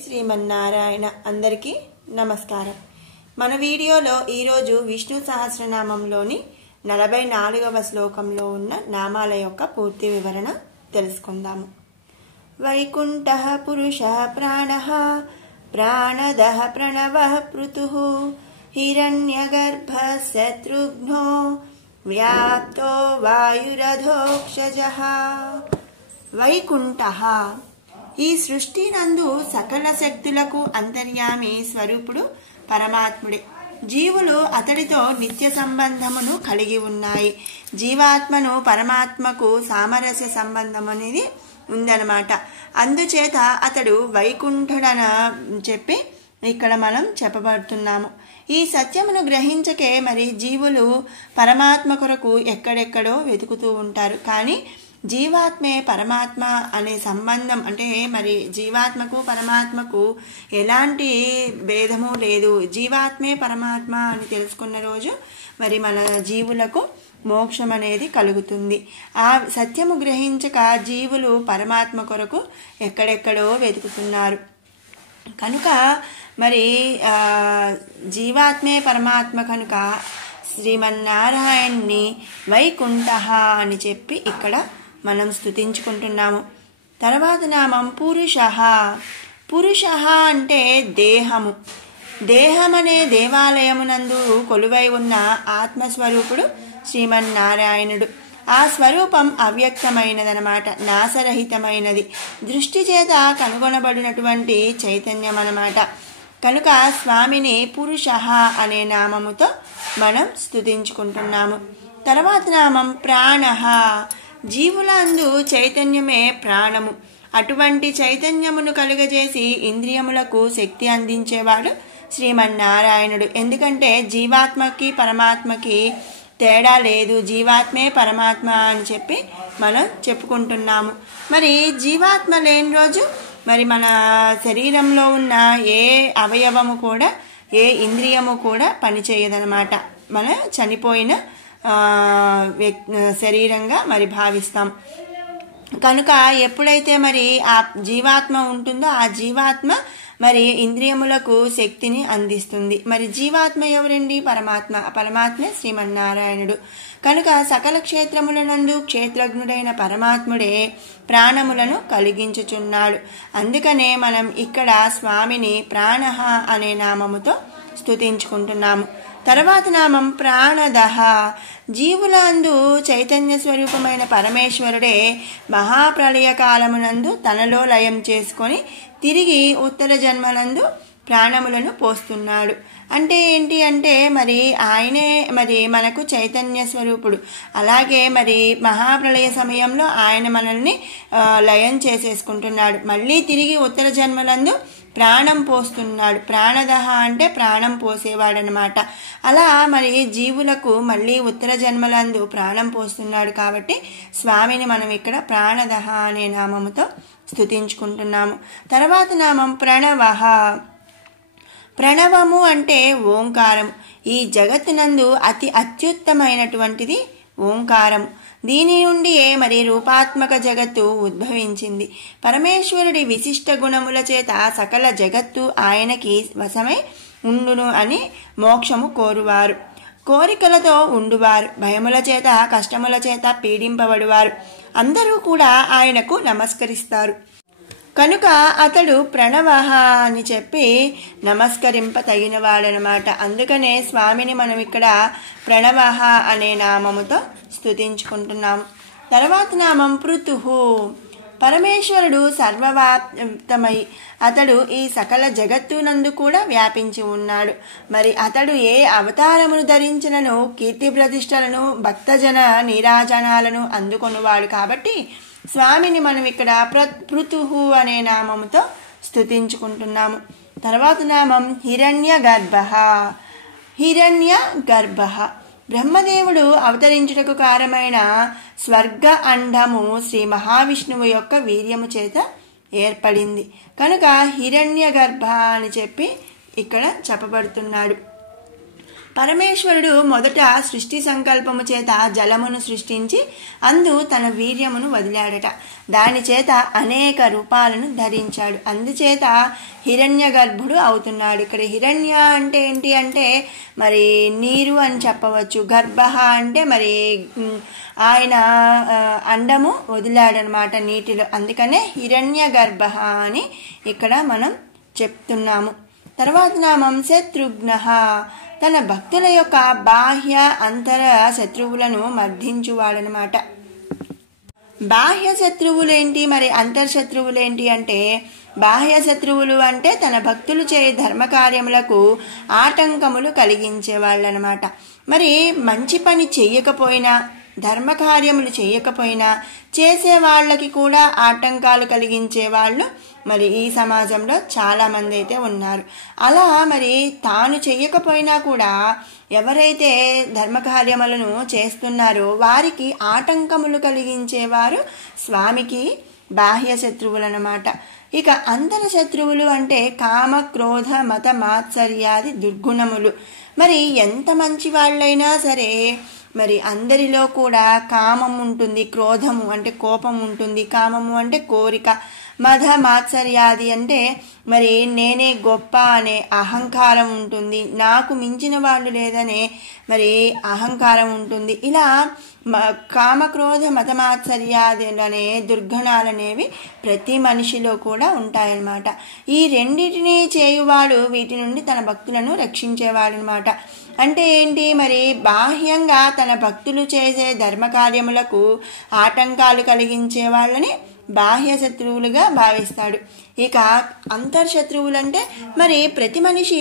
శ్రీమన్నారాయణ అందరికీ నమస్కారం. మన వీడియోలో ఈరోజు విష్ణు సహస్రనామంలోని 44వ శ్లోకంలో ఉన్న నామాల యొక్క పూర్తి వివరణ తెలుసుకుందాము. వైకుంఠః పురుషః ప్రాణః ప్రాణదః ప్రణవః పృతుః హిరణ్యగర్భః శత్రుఘ్నో వ్యాప్తో వాయురధోక్షజః. వైకుంఠః ఈ సృష్టి నందు సకల శక్తులకు అంతర్యామి స్వరూపుడు పరమాత్ముడే. జీవులు అతడితో నిత్య సంబంధమును కలిగి ఉన్నాయి. జీవాత్మను పరమాత్మకు సామరస్య సంబంధం అనేది ఉందన్నమాట. అందుచేత అతడు వైకుంఠుడన చెప్పి ఇక్కడ మనం చెప్పబడుతున్నాము. ఈ సత్యమును గ్రహించకే మరి జీవులు పరమాత్మ కొరకు ఎక్కడెక్కడో వెతుకుతూ ఉంటారు. కానీ జీవాత్మే పరమాత్మ అనే సంబంధం అంటే మరి జీవాత్మకు పరమాత్మకు ఎలాంటి భేదము లేదు. జీవాత్మే పరమాత్మ అని తెలుసుకున్న రోజు మరి మన జీవులకు మోక్షం అనేది కలుగుతుంది. ఆ సత్యము గ్రహించక జీవులు పరమాత్మ కొరకు ఎక్కడెక్కడో వెతుకుతున్నారు. కనుక మరి జీవాత్మే పరమాత్మ కనుక శ్రీమన్నారాయణ్ణి వైకుంఠః అని చెప్పి ఇక్కడ మనం స్తుతించుకుంటున్నాము. తర్వాత నామం పురుషః. పురుషః అంటే దేహము. దేహం అనే దేవాలయమునందు కొలువై ఉన్న ఆత్మస్వరూపుడు శ్రీమన్నారాయణుడు. ఆ స్వరూపం అవ్యక్తమైనదనమాట, నాశరహితమైనది, దృష్టి చేత కనుగొనబడినటువంటి చైతన్యం అన్నమాట. కనుక స్వామిని పురుషః అనే నామముతో మనం స్తుతించుకుంటున్నాము. తర్వాత నామం ప్రాణః. జీవులందు చైతన్యమే ప్రాణము. అటువంటి చైతన్యమును కలుగజేసి ఇంద్రియములకు శక్తి అందించేవాడు శ్రీమన్నారాయణుడు. ఎందుకంటే జీవాత్మకి పరమాత్మకి తేడా లేదు, జీవాత్మే పరమాత్మ అని చెప్పి మనం చెప్పుకుంటున్నాము. మరి జీవాత్మ లేని రోజు మరి మన శరీరంలో ఉన్న ఏ అవయవము కూడా ఏ ఇంద్రియము కూడా పనిచేయదనమాట. మన చనిపోయిన శరీరంగా మరి భావిస్తాం. కనుక ఎప్పుడైతే మరి ఆ జీవాత్మ ఉంటుందో ఆ జీవాత్మ మరి ఇంద్రియములకు శక్తిని అందిస్తుంది. మరి జీవాత్మ ఎవరండి? పరమాత్మ. పరమాత్మే శ్రీమన్నారాయణుడు. కనుక సకల క్షేత్రములనందు క్షేత్రజ్ఞుడైన పరమాత్ముడే ప్రాణములను కలిగించుచున్నాడు. అందుకనే మనం ఇక్కడ స్వామిని ప్రాణః అనే నామముతో స్తుతించుకుంటున్నాము. తర్వాత నామం ప్రాణదః. జీవులందు చైతన్య స్వరూపమైన పరమేశ్వరుడే మహాప్రళయ కాలమునందు తనలో లయం చేసుకొని తిరిగి ఉత్తర జన్మలందు ప్రాణములను పోస్తున్నాడు. అంటే ఏంటి అంటే మరి ఆయనే మరి మనకు చైతన్య స్వరూపుడు. అలాగే మరి మహాప్రళయ సమయంలో ఆయన మనల్ని లయం చేసేసుకుంటున్నాడు. మళ్ళీ తిరిగి ఉత్తర జన్మలందు ప్రాణం పోస్తున్నాడు. ప్రాణదః అంటే ప్రాణం పోసేవాడనమాట. అలా మరి జీవులకు మళ్ళీ ఉత్తర జన్మలందు ప్రాణం పోస్తున్నాడు. కాబట్టి స్వామిని మనం ఇక్కడ ప్రాణదః అనే నామముతో స్తుతించుకుంటున్నాము. తర్వాత నామం ప్రణవః. ప్రణవము అంటే ఓంకారం. ఈ జగత్తునందు అతి అత్యుత్తమైనటువంటిది ఓంకారం. దీని నుండి మరి రూపాత్మక జగత్తు ఉద్భవించింది. పరమేశ్వరుడి విశిష్ట గుణముల చేత సకల జగత్తు ఆయనకి వశమై ఉండును అని మోక్షము కోరువారు, కోరికలతో ఉండువారు, భయముల చేత కష్టముల చేత పీడింపబడువారు అందరూ కూడా ఆయనకు నమస్కరిస్తారు. కనుక అతడు ప్రణవః అని చెప్పి నమస్కరింప తగినవాడనమాట. అందుకనే స్వామిని మనం ఇక్కడ ప్రణవః అనే నామముతో స్తుతించుకుంటున్నాము. తర్వాత నామం పృతుః. పరమేశ్వరుడు సర్వవ్యాప్తమై అతడు ఈ సకల జగత్తునందు కూడా వ్యాపించి ఉన్నాడు. మరి అతడు ఏ అవతారమును ధరించినను కీర్తి ప్రతిష్టలను భక్తజన నీరాజనాలను అందుకొనువాడు. కాబట్టి స్వామిని మనం ఇక్కడ పృతుః అనే నామముతో స్తుతించుకుంటున్నాము. తర్వాత నామం హిరణ్య గర్భః. హిరణ్య గర్భః బ్రహ్మదేవుడు అవతరించుటకు కారణమైన స్వర్గ అండము శ్రీ మహావిష్ణువు యొక్క వీర్యము చేత ఏర్పడింది. కనుక హిరణ్య గర్భ అని చెప్పి ఇక్కడ చెప్పబడుతున్నాడు. పరమేశ్వరుడు మొదట సృష్టి సంకల్పము చేత జలమును సృష్టించి అందు తన వీర్యమును వదిలాడట. దాని చేత అనేక రూపాలను ధరించాడు. అందుచేత హిరణ్య గర్భుడు అవుతున్నాడు. ఇక్కడ హిరణ్య అంటే ఏంటి అంటే మరి నీరు అని చెప్పవచ్చు. గర్భ అంటే మరి ఆయన అండము వదిలాడనమాట నీటిలో. అందుకనే హిరణ్య గర్భ అని ఇక్కడ మనం చెప్తున్నాము. తర్వాత నామం శత్రుఘ్న, తన భక్తుల యొక్క బాహ్య అంతర శత్రువులను మర్దించువాడనమాట. బాహ్య శత్రువులేంటి మరి అంతర్శత్రువులేంటి అంటే బాహ్య శత్రువులు అంటే తన భక్తులు చే ధర్మకార్యములకు ఆటంకములు కలిగించే వాళ్ళనమాట. మరి మంచి పని చెయ్యకపోయినా ధర్మకార్యములు చేయకపోయినా చేసే వాళ్ళకి కూడా ఆటంకాలు కలిగించే వాళ్ళు మరి ఈ సమాజంలో చాలా మంది అయితే ఉన్నారు. అలా మరి తాను చెయ్యకపోయినా కూడా ఎవరైతే ధర్మకార్యములను చేస్తున్నారో వారికి ఆటంకములు కలిగించేవారు స్వామికి బాహ్య శత్రువులు అన్నమాట. ఇక అంతర శత్రువులు అంటే కామ క్రోధ మత మాత్సర్యాది దుర్గుణములు. మరి ఎంత మంచి వాళ్ళైనా సరే మరి అందరిలో కూడా కామం ఉంటుంది, క్రోధము అంటే కోపం ఉంటుంది, కామము అంటే కోరిక, మధ మాత్సర్యాది అంటే మరి నేనే గొప్ప అనే అహంకారం ఉంటుంది, నాకు మించిన వాళ్ళు లేదనే మరి అహంకారం ఉంటుంది. ఇలా కామక్రోధ మతమాత్సర్యాది అనే దుర్గుణాలనేవి ప్రతి మనిషిలో కూడా ఉంటాయన్నమాట. ఈ రెండింటినీ చేయువాడు వీటి నుండి తన భక్తులను రక్షించేవాడు అనమాట. అంటే ఏంటి మరి బాహ్యంగా తన భక్తులు చేసే ధర్మకార్యములకు ఆటంకాలు కలిగించే వాళ్ళని బాహ్య శత్రువులుగా భావిస్తాడు. ఇక అంతర్శత్రువులు అంటే మరి ప్రతి మనిషి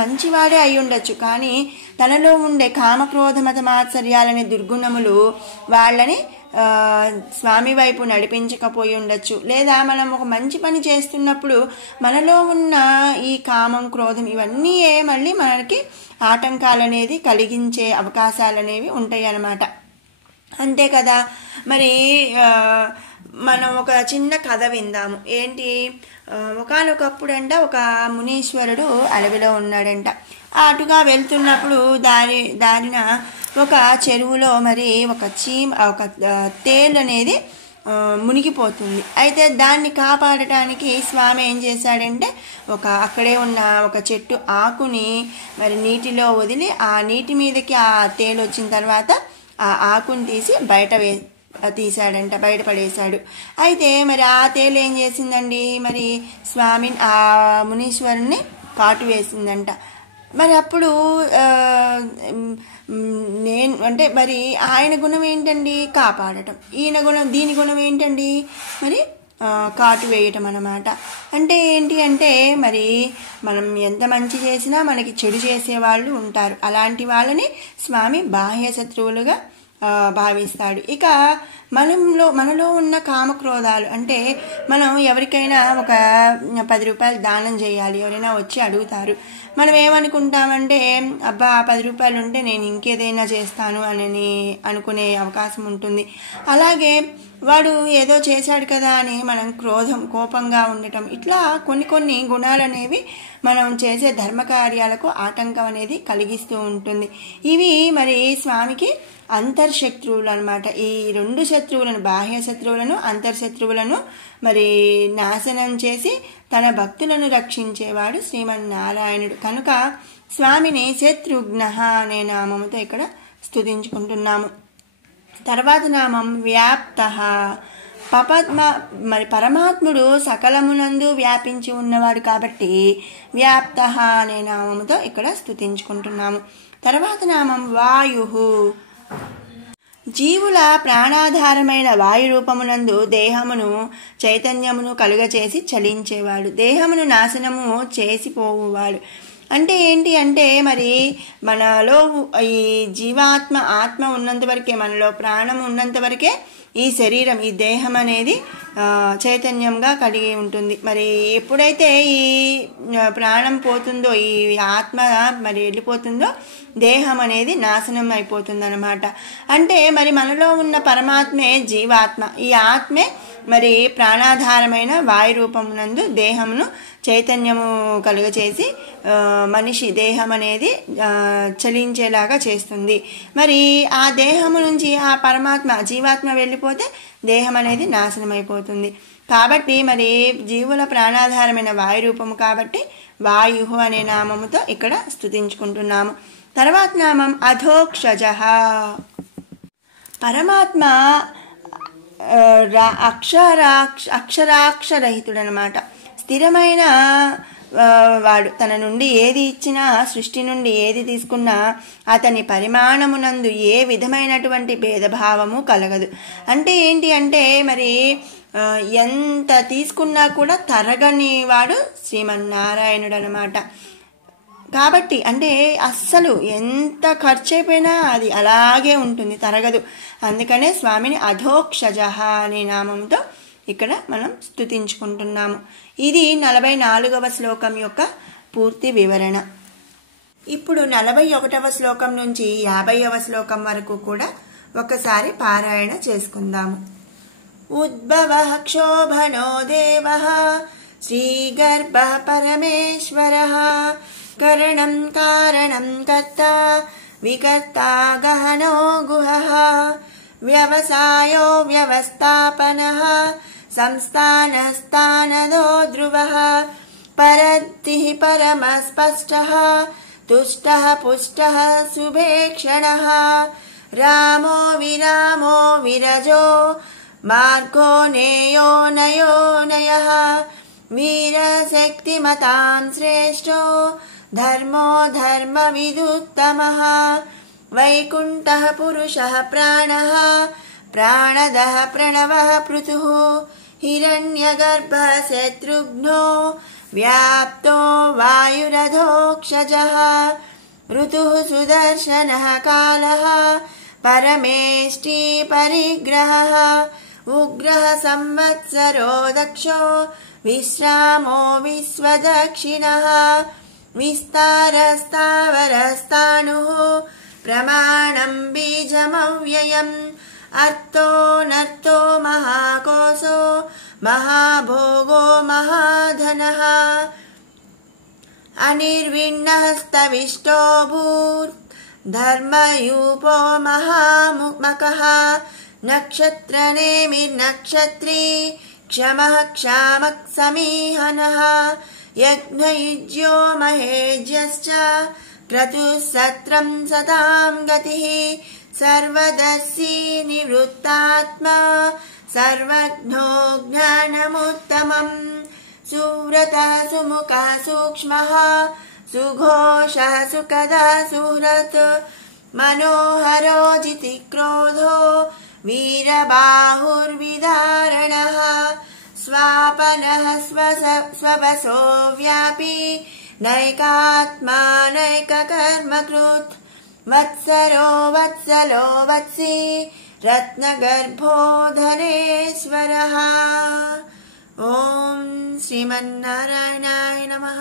మంచివాడే అయి ఉండొచ్చు, కానీ తనలో ఉండే కామక్రోధ మత మాత్సర్యాలనే దుర్గుణములు వాళ్ళని స్వామి వైపు నడిపించకపోయి ఉండొచ్చు. లేదా మనం ఒక మంచి పని చేస్తున్నప్పుడు మనలో ఉన్న ఈ కామం క్రోధం ఇవన్నీ మళ్ళీ మనకి ఆటంకాలు అనేది కలిగించే అవకాశాలు అనేవి ఉంటాయి అన్నమాట. అంతే కదా. మరి మనం ఒక చిన్న కథ విందాము. ఏంటి, ఒకానొకప్పుడంట ఒక మునీశ్వరుడు అడవిలో ఉన్నాడంట. అటుగా వెళ్తున్నప్పుడు దారిన ఒక చెరువులో మరి ఒక తేలు అనేది మునిగిపోతుంది. అయితే దాన్ని కాపాడటానికి స్వామి ఏం చేశాడంటే అక్కడే ఉన్న ఒక చెట్టు ఆకుని మరి నీటిలో వదిలి ఆ నీటి మీదకి ఆ తేలు వచ్చిన తర్వాత ఆ ఆకుని తీసి బయటపడేశాడు. అయితే మరి ఆ తేలు ఏం చేసిందండి, మరి స్వామి ఆ మునీశ్వరుని కాటు వేసిందంట. మరి అప్పుడు అంటే మరి ఆయన గుణం ఏంటండి, కాపాడటం. దీని గుణం ఏంటండి, మరి కాటు వేయటం అన్నమాట. అంటే ఏంటి అంటే మరి మనం ఎంత మంచి చేసినా మనకి చెడు చేసేవాళ్ళు ఉంటారు. అలాంటి వాళ్ళని స్వామి బాహ్య శత్రువులుగా భావిస్తాడు. ఇక మనలో ఉన్న కామక్రోధాలు అంటే మనం ఎవరికైనా ఒక 10 రూపాయలు దానం చేయాలి, ఎవరైనా వచ్చి అడుగుతారు. మనం ఏమనుకుంటామంటే అబ్బా 10 రూపాయలు ఉంటే నేను ఇంకేదైనా చేస్తాను అని అనుకునే అవకాశం ఉంటుంది. అలాగే వాడు ఏదో చేశాడు కదా అని మనం కోపంగా ఉండటం, ఇట్లా కొన్ని గుణాలు అనేవి మనం చేసే ధర్మకార్యాలకు ఆటంకం అనేది కలిగిస్తూ ఉంటుంది. ఇవి మరి స్వామికి అంతర్శత్రువులు అనమాట. ఈ 2 శత్రువులను, బాహ్య శత్రువులను అంతర్శత్రువులను మరి నాశనం చేసి తన భక్తులను రక్షించేవాడు శ్రీమన్నారాయణుడు. కనుక స్వామిని శత్రుఘ్న అనే నామముతో ఇక్కడ స్తుతించుకుంటున్నాము. తర్వాత నామం వ్యాప్త. మరి పరమాత్ముడు సకలమునందు వ్యాపించి ఉన్నవాడు కాబట్టి వ్యాప్త అనే నామముతో ఇక్కడ స్తుతించుకుంటున్నాము. తర్వాత నామం వాయు. జీవుల ప్రాణాధారమైన వాయు రూపమునందు దేహమును చైతన్యమును కలుగచేసి చలించేవాడు, దేహమును నాశనము చేసిపోవువాడు. అంటే ఏంటి అంటే మరి మనలో ఈ జీవాత్మ ఆత్మ ఉన్నంత వరకే, మనలో ప్రాణం ఉన్నంత వరకే ఈ శరీరం, ఈ దేహం అనేది చైతన్యంగా కలిగి ఉంటుంది. మరి ఎప్పుడైతే ఈ ప్రాణం పోతుందో, ఈ ఆత్మ మరి వెళ్ళిపోతుందో దేహం అనేది నాశనం అయిపోతుంది అన్నమాట. అంటే మరి మనలో ఉన్న పరమాత్మే జీవాత్మ, ఈ ఆత్మే మరి ప్రాణాధారమైన వాయు రూపమునందు దేహమును చైతన్యము కలుగచేసి మనిషి దేహం అనేది చలించేలాగా చేస్తుంది. మరి ఆ దేహము నుంచి ఆ పరమాత్మ జీవాత్మ వెళ్ళిపోతే దేహం అనేది నాశనం అయిపోతుంది. కాబట్టి మరి జీవుల ప్రాణాధారమైన వాయు రూపము కాబట్టి వాయు అనే నామముతో ఇక్కడ స్తుతించుకుంటున్నాము. తర్వాత నామం అధోక్షజః. పరమాత్మ అక్షరాక్షరహితుడనమాట. స్థిరమైన వాడు. తన నుండి ఏది ఇచ్చినా, సృష్టి నుండి ఏది తీసుకున్నా అతని పరిమాణమునందు ఏ విధమైనటువంటి భేదభావము కలగదు. అంటే ఏంటి అంటే మరి ఎంత తీసుకున్నా కూడా తరగని వాడు శ్రీమన్నారాయణుడు అనమాట. కాబట్టి అంటే అస్సలు ఎంత ఖర్చు అయిపోయినా అది అలాగే ఉంటుంది, తరగదు. అందుకనే స్వామిని అధోక్షజః అనే నామంతో ఇక్కడ మనం స్తుతించుకుంటున్నాము. ఇది 44వ శ్లోకం యొక్క పూర్తి వివరణ. ఇప్పుడు 41వ శ్లోకం నుంచి 50వ శ్లోకం వరకు కూడా ఒకసారి పారాయణ చేసుకుందాము. ఉద్భవః క్షోభనో దేవః శ్రీగర్భః పరమేశ్వరః కరణం కారణం కర్తా వికర్తా గహనో గుహః వ్యవసాయో వ్యవస్థాపనః సంస్థానస్థానదో ధ్రువః పరద్దిః పరమస్పష్టః తుష్టః పుష్టః సుభేక్షణః రామో విరామో విరజో మార్గో నేయో నయో నయః వీరశక్తిమతాం శ్రేష్టో ధర్మో ధర్మవిదుత్తమః వైకుంఠః పురుషः ప్రాణः ప్రాణదః ప్రణవः పృథుః హిరణ్యగర్భः శత్రుఘ్నో వ్యాప్తో వాయురధోక్షజः ఋతుః సుదర్శనः కాలः పరమేష్టి పరిగ్రహः ఉగ్రః సంవత్సరో దక్షో విశ్రామో విశ్వదక్షిణః విస్తారస్తావరస్తానుః ప్రమాణం బీజమవ్యయం అర్థో నర్థో మహాకోశో మహాభోగో మహాధనః అనిర్విణ్ణః స్తవిష్టో భూర్ ధర్మయూపో మహాముఖః నక్షత్రనేమిర్నక్షత్రీ క్షమః క్షామః సమీహనః యజ్ఞయుజ్యో మహేజ్యశ్చ క్రతుః సత్రం సతాం గతిః సర్వదర్శీ నివృత్తాత్మా సర్వజ్ఞో జ్ఞానముత్తమం సువ్రతః సుముఖः సూక్ష్మः సుఘోషः సుఖదः సుహృత్ మనోహరో జితిక్రోధో వీరబాహుర్విదారణः స్వాపనః స్వవసో వ్యాపీ నైకాత్మా నైకకర్మకృత్ వత్సరో వత్సలో వత్సీ రత్నగర్భో ధనేశ్వరः. ఓం శ్రీమన్నారాయణాయ నమః.